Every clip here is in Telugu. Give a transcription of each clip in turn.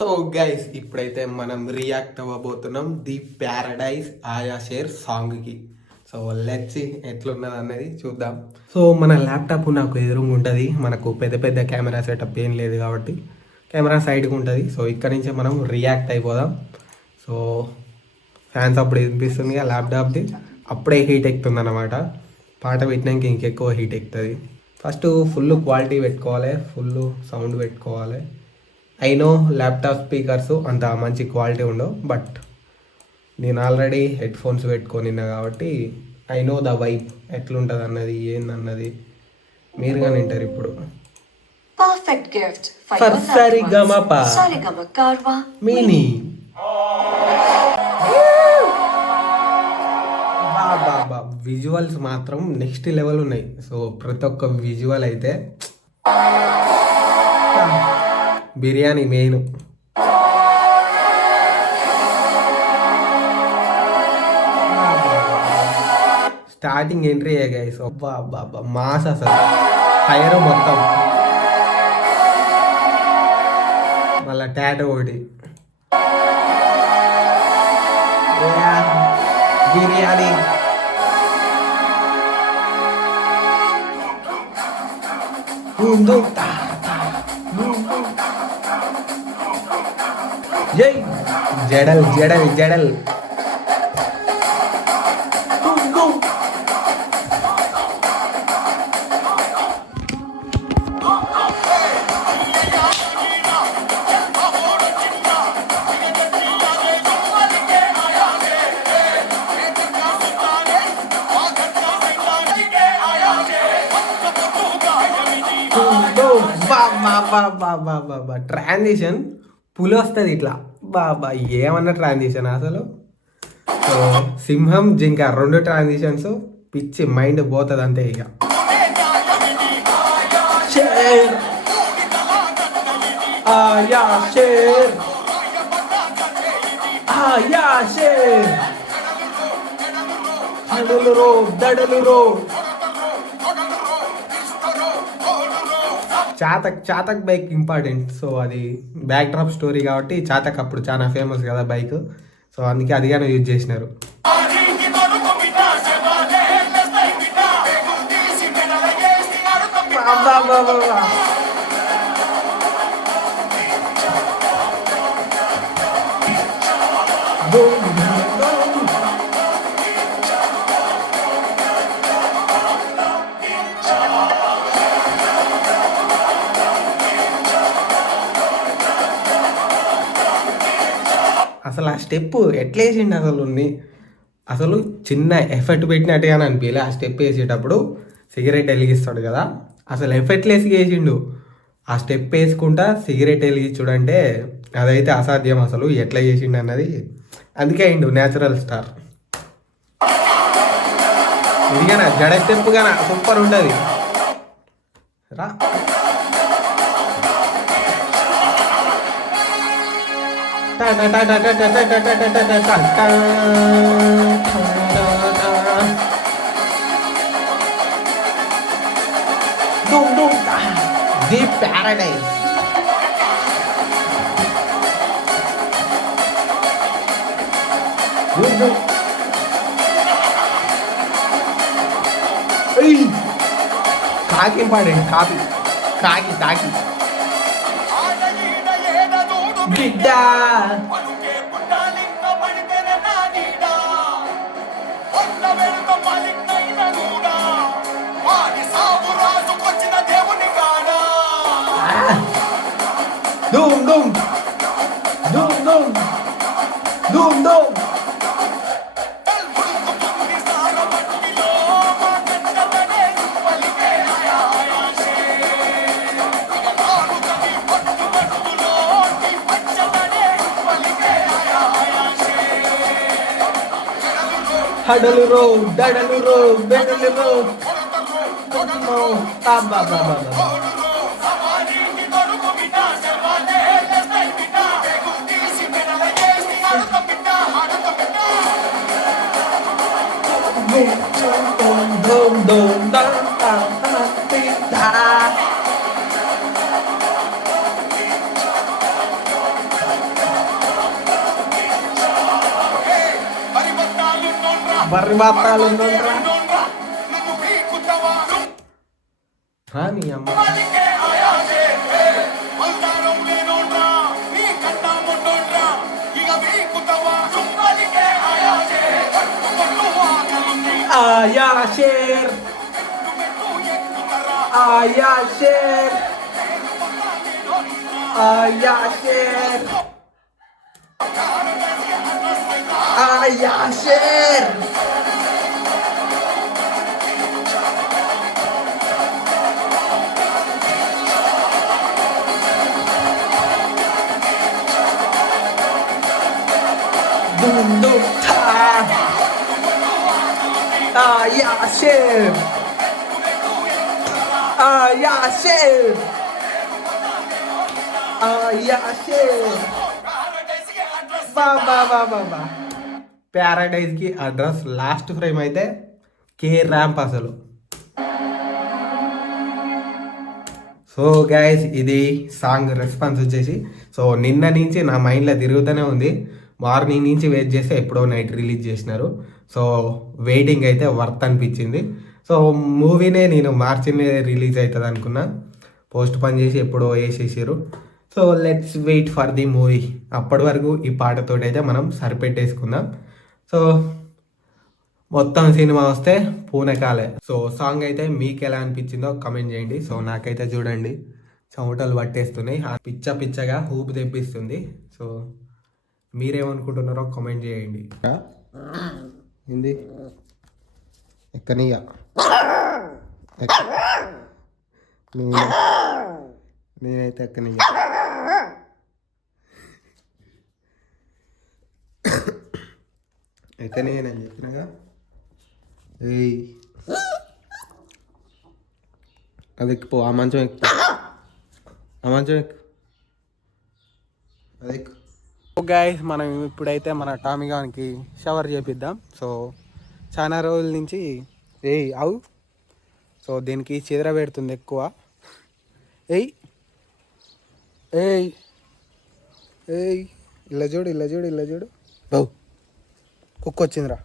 సో గైస్ ఇప్పుడైతే మనం రియాక్ట్ అవ్వబోతున్నాం ది ప్యారడైజ్ ఆయా షేర్ సాంగ్కి. సో లెట్స్ సీ ఎట్లున్నది అనేది చూద్దాం. సో మన ల్యాప్టాప్ నాకు ఎదురుగా ఉంటుంది, మనకు పెద్ద పెద్ద కెమెరా సెటప్ ఏం లేదు కాబట్టి కెమెరా సైడ్కి ఉంటుంది. సో ఇక్కడ నుంచి మనం రియాక్ట్ అయిపోదాం. సో ఫ్యాన్స్ అప్పుడు వినిపిస్తుంది ల్యాప్టాప్ది, అప్పుడే హీట్ ఎక్కుతుంది అన్నమాట. పాట పెట్టినాక ఇంకెక్కువ హీట్ ఎక్కుతుంది. ఫస్ట్ ఫుల్ క్వాలిటీ పెట్టుకోవాలి, ఫుల్ సౌండ్ పెట్టుకోవాలి. ఐ నో ల్యాప్టాప్ స్పీకర్స్ అంత మంచి క్వాలిటీ ఉండవు, బట్ నేను ఆల్రెడీ హెడ్ ఫోన్స్ పెట్టుకొనిన్నా కాబట్టి ఐ నో ద వైబ్ ఎట్లుంటుంది అన్నది ఏందన్నది మీరు కానీ వింటారు ఇప్పుడు. Perfect gift for For your loved Sarigama-pa. ones. Sarigama Karwa mini బాబా విజువల్స్ మాత్రం నెక్స్ట్ లెవెల్ ఉన్నాయి. సో ప్రతి ఒక్క విజువల్ అయితే biryani main. Starting entry guys, అబ్బా అబ్బా మాస్ అసలు ఫైర్ మొత్తం. మళ్ళా టాటో ఒకటి, బిర్యానీ జై జడల్ జడల్ జడల్. ట్రాన్సిషన్ పులి వస్తుంది ఇట్లా, బాబా ఏమన్నా ట్రాన్సిషన్ అసలు. సో సింహం జింక రెండు ట్రాన్సిషన్స్ పిచ్చి మైండ్ పోతుంది అంతే ఇక. షేర్ ఆయా షేర్ ఆయా షేర్, దడలు రో దడలు రో. చాతక్ బైక్ ఇంపార్టెంట్. సో అది బ్యాక్ డ్రాప్ స్టోరీ కాబట్టి చాతక్ అప్పుడు చాలా ఫేమస్ కదా బైక్. సో అందుకే అదిగానే యూజ్ చేసినారు. అసలు ఆ స్టెప్ ఎట్లా వేసిండు అసలు చిన్న ఎఫర్ట్ పెట్టినట్టుగా అనిపించలే. ఆ స్టెప్ వేసేటప్పుడు సిగరెట్ వెలిగిస్తాడు కదా, అసలు ఎఫర్ట్లెస్ వేసిండు. ఆ స్టెప్ వేసుకుంటా సిగరెట్ వెలిగించుడు అంటే అదైతే అసాధ్యం అసలు, ఎట్లా చేసిండు అన్నది. అందుకే అయిండు న్యాచురల్ స్టార్. ఇదిగానా జడ స్టెప్ గానా సూపర్ ఉంటుంది రా. The Paradise. కాకి ఇంపార్టెంట్, కాకి కాకి కాకి బిడ్డ. Doom doom doom doom doom doom. హడలు రో దడలు రో బెడలు రో. బర్రి బాతాలు ఉందంట్రా నీ అమ్మ ఆయా షేర్ ఆయా షేర్ ఆయా షేర్ ఆయా share Dum dum ta ya şef ya şef ya şef బా ప్యారడైజ్కి అడ్రస్ లాస్ట్ ఫ్రేమ్ అయితే కే ర్యాంప్ అసలు. సో గైస్ ఇది సాంగ్ రెస్పాన్స్ వచ్చేసి సో నిన్న నుంచి నా మైండ్లో తిరుగుతూనే ఉంది. మార్నింగ్ నుంచి వెయిట్ చేస్తే ఎప్పుడో నైట్ రిలీజ్ చేసినారు. సో వెయిటింగ్ అయితే వర్త్ అనిపించింది. సో మూవీనే నేను మార్చినే రిలీజ్ అవుతుంది అనుకున్నా, పోస్ట్ పోన్ చేసి ఎప్పుడో వేసేసారు. So let's wait for the movie. అప్పటి వరకు ఈ పాటతో అయితే మనం సరిపెట్టేసుకుందాం. సో మొత్తం సినిమా వస్తే పూనకాలే. సో సాంగ్ అయితే మీకు ఎలా అనిపించిందో కమెంట్ చేయండి. సో నాకైతే చూడండి చెమటలు పట్టేస్తున్నాయి, పిచ్చ పిచ్చగా ఊపు తెప్పిస్తుంది. సో మీరేమనుకుంటున్నారో కామెంట్ చేయండి. ఏంది ఎక్కనియా నేనైతే ఎక్కనియా. ఎక్కనే నేను చెప్పినగా ఏయ్ అది ఎక్కిపో, ఆ మంచం ఎక్కు, ఆ మంచం ఎక్కు, అది ఎక్కు. గాయ్స్ మనం ఇప్పుడైతే మన టామీ గానికి షవర్ చేపిద్దాం. సో చాలా రోజుల నుంచి అవు సో దీనికి చెదర పెడుతుంది ఎక్కువ. ఏయ్ ఏయ్ ఏయ్ ఇలా చూడు, ఇలా చూడు, ఇలా చూడు. బావు కుక్క వచ్చిందిరా,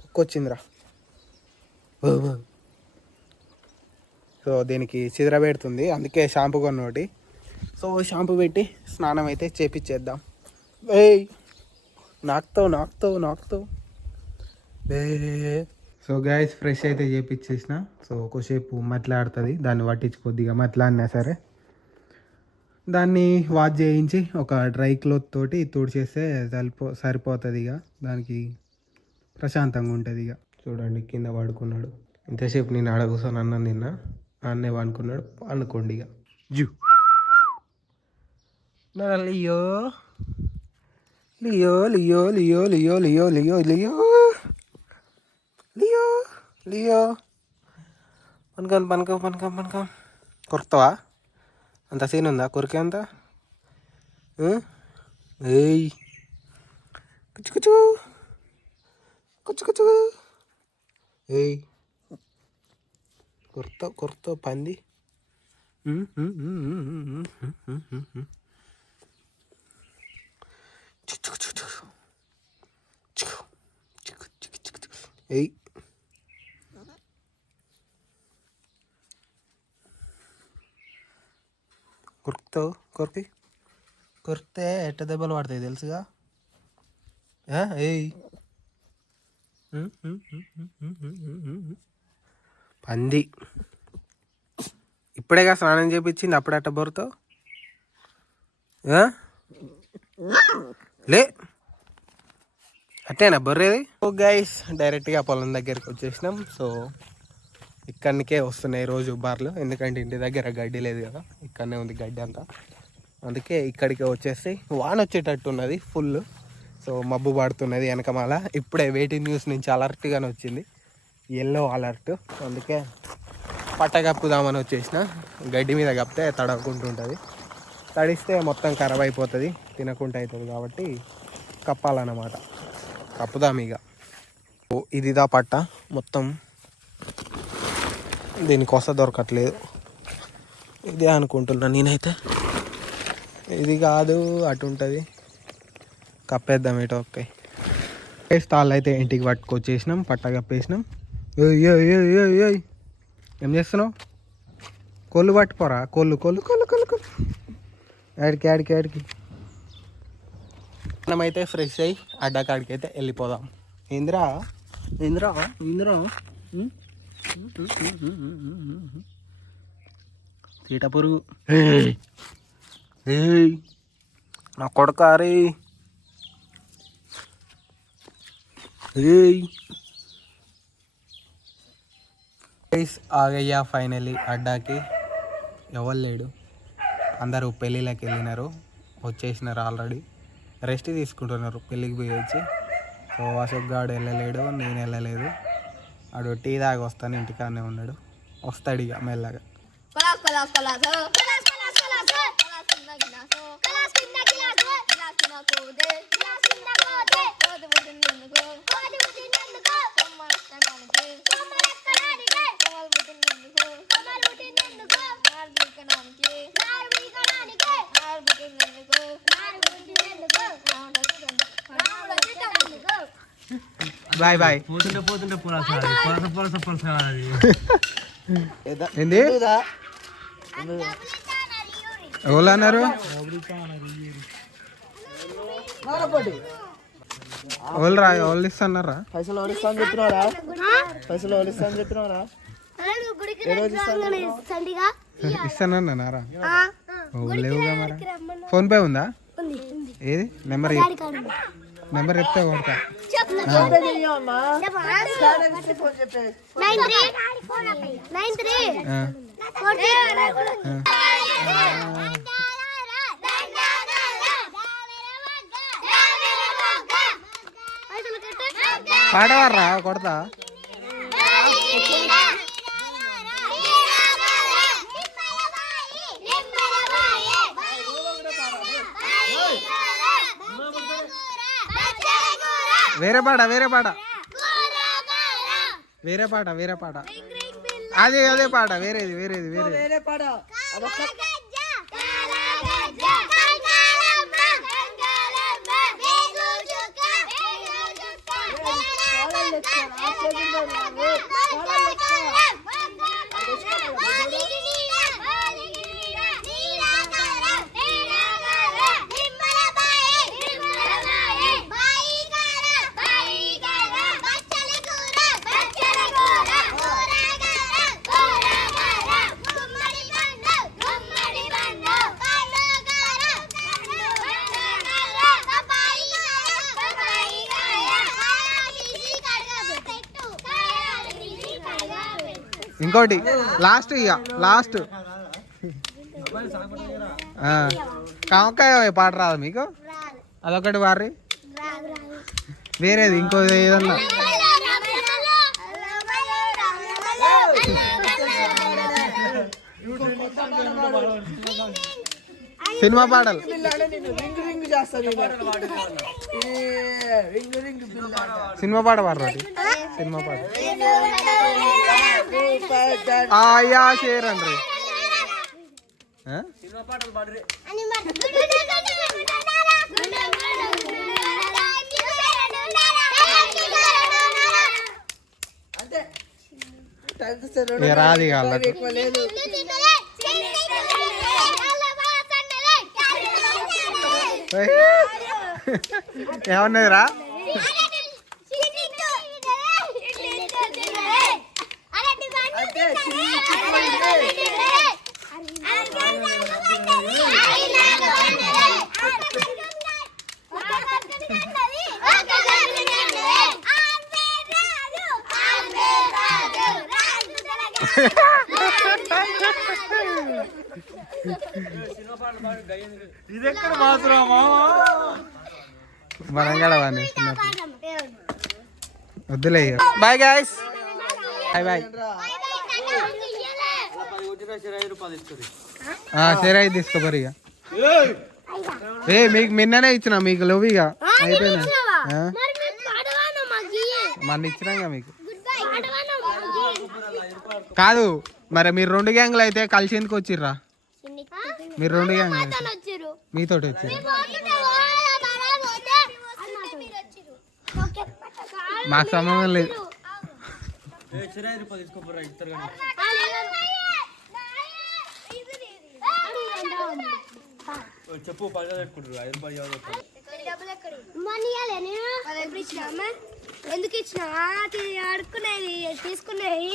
కుక్క వచ్చిందిరా. సో దీనికి చెదర పెడుతుంది, అందుకే షాంపూ కొన్నోటి. సో షాంపూ పెట్టి స్నానం అయితే చేపిచ్చేద్దాం. ఏయ్ నాకుతావు సో గైస్ ఫ్రెష్ అయితే చేపిచ్చేసిన. సో ఒకసేపు మట్లాడుతుంది, దాన్ని పట్టించి కొద్దిగా మట్లాడినా సరే దాన్ని వాష్ చేయించి ఒక డ్రై క్లాత్ తోటి తుడిచేస్తే సరిపోతుంది. ఇక దానికి ప్రశాంతంగా ఉంటుంది. ఇక చూడండి కింద పడుకున్నాడు. ఇంతసేపు నేను ఆడ కూర్చొని అన్నం తిన్నా, అన్నే పడుకున్నాడు. అనుకోండి ఇక జూ Leo Leo Leo Leo Leo Leo Leo Leo Leo Leo పనుకం కొరుకుతావా? అంత సీన్ ఉందా కొరికే అంత? ఏయ్ కుచ్చు ఏయ్ కొరుకుతావు పంది. ఏయ్ కొరుకుతావు, కొరికితే ఎట్ట దెబ్బలు పడతాయి తెలుసుగా. ఏయ్ పంది ఇప్పుడేగా స్నానం చేపించింది, అప్పుడు అట్ట బొరుతావు. లే అట్టేనా బొర్రేది. ఓ గైస్ డైరెక్ట్గా పొలం దగ్గరికి వచ్చేసినాం. సో ఇక్కడికే వస్తున్నాయి రోజు బార్లు, ఎందుకంటే ఇంటి దగ్గర గడ్డి లేదు కదా, ఇక్కడనే ఉంది గడ్డి అంతా. అందుకే ఇక్కడికే వచ్చేసి వాన వచ్చేటట్టు ఉన్నది ఫుల్. సో మబ్బు పడుతున్నది వెనకమాల. ఇప్పుడే వెయిటింగ్ న్యూస్ నుంచి అలర్ట్గానే వచ్చింది, ఎల్లో అలర్ట్. అందుకే పట్ట కప్పుదామని వచ్చేసిన. గడ్డి మీద కప్పితే తడవకుంటుంటుంది, తడిస్తే మొత్తం ఖరాబ్ అయిపోతుంది, తినకుండా అవుతుంది. కాబట్టి కప్పాలన్నమాట. కప్పుదాం ఇక. ఇదిదా పట్ట మొత్తం, దీనికోసం దొరకట్లేదు. ఇదే అనుకుంటున్నా నేనైతే. ఇది కాదు అటు ఉంటుంది, కప్పేద్దాం ఇటు. ఓకే తాళ్ళు అయితే ఇంటికి పట్టుకొచ్చేసినాం, పట్ట కప్పేసినాం. ఏం చేస్తున్నావు? కోళ్ళు పట్టుకోరా, కోళ్ళు కోళ్ళు కోళ్ళు కోళ్ళు కోళ్ళు. ఆడికి మనమైతే ఫ్రెష్ అయ్యి అడ్డకాడికి అయితే వెళ్ళిపోదాం. ఏంద్రా చీట పురుగు. నా కొడకారే. ఆగయ్యా ఫైనలీ అడ్డాకి. ఎవరు లేడు, అందరూ పెళ్ళిళ్ళకి వెళ్ళినారు, వచ్చేసినారు ఆల్రెడీ, రెస్ట్ తీసుకుంటున్నారు పెళ్ళికి పోయి వచ్చి. సో అశోక్ గాడు వెళ్ళలేడు, నేను వెళ్ళలేదు. ఆడు టీ దాగి వస్తాను, ఇంటికాడనే ఉన్నాడు, వస్తాడు ఇక మెల్లగా. Bye bye. ఏంది ఎవరు అన్నారు? ఎవరు ఇస్తున్నారా? ఇస్తానన్నారా? లేవుగా మరి. ఫోన్ పే ఉందా? ఏది నెంబర్ చెప్తే కొడతా. పాట వాడరా, కొడతా. వేరే పాట అదే పాట, వేరే పాట. ఇంకోటి లాస్ట్, ఇక లాస్ట్ కామకాయ పాట రాదు మీకు? అదొకటి వారి వేరేది ఇంకో ఏదన్నా సినిమా పాటలు. సినిమా పాట పాడరా, సినిమా పాట. ఆయా షేర్ అండ్రి రాది కాళ్ళకు. ఏమన్నదిరా? వద్దులే. Bye guys, bye. సరే తీసుకోబరి. ఇక మీకు నిన్ననే ఇచ్చిన, మీకు లేవు ఇక అయిపోయినా. మన ఇచ్చినాక మీకు కాదు మరి. మీరు 2 గ్యాంగ్లు అయితే కలిసి ఎందుకు వచ్చిర్రా? మీరు 2 గ్యాంగ్లు మీతోటి వచ్చారు. మాకు సంబంధం లేదు. చెప్పు పైసలు పెట్టుకుంటారు 5 ఎందుకు ఇచ్చిన అడుక్కునేది తీసుకునేది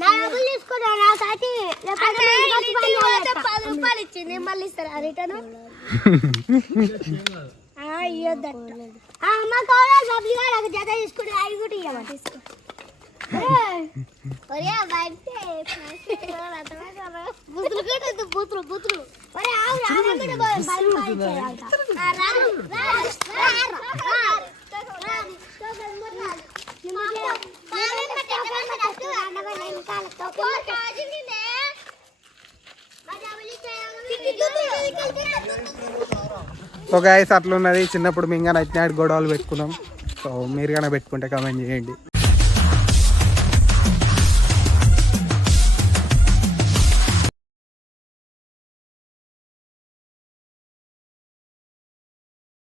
నా డబ్బులు తీసుకున్నా నా సాటి 10 రూపాయలు ఇచ్చింది మళ్ళీ ఇస్తారా రిటర్న్ ఇవ్వద్దట మా కాలేజ్ డబ్బులు కూడా ఒక జత తీసుకుని అవి కూడా ఇవ్వమా తీసుకో బూతులు సో గైస్ అట్లున్నది. చిన్నప్పుడు మేము కానీ అట్లా గొడవలు పెట్టుకున్నాం. సో మీరు కానీ పెట్టుకుంటే కామెంట్ చేయండి.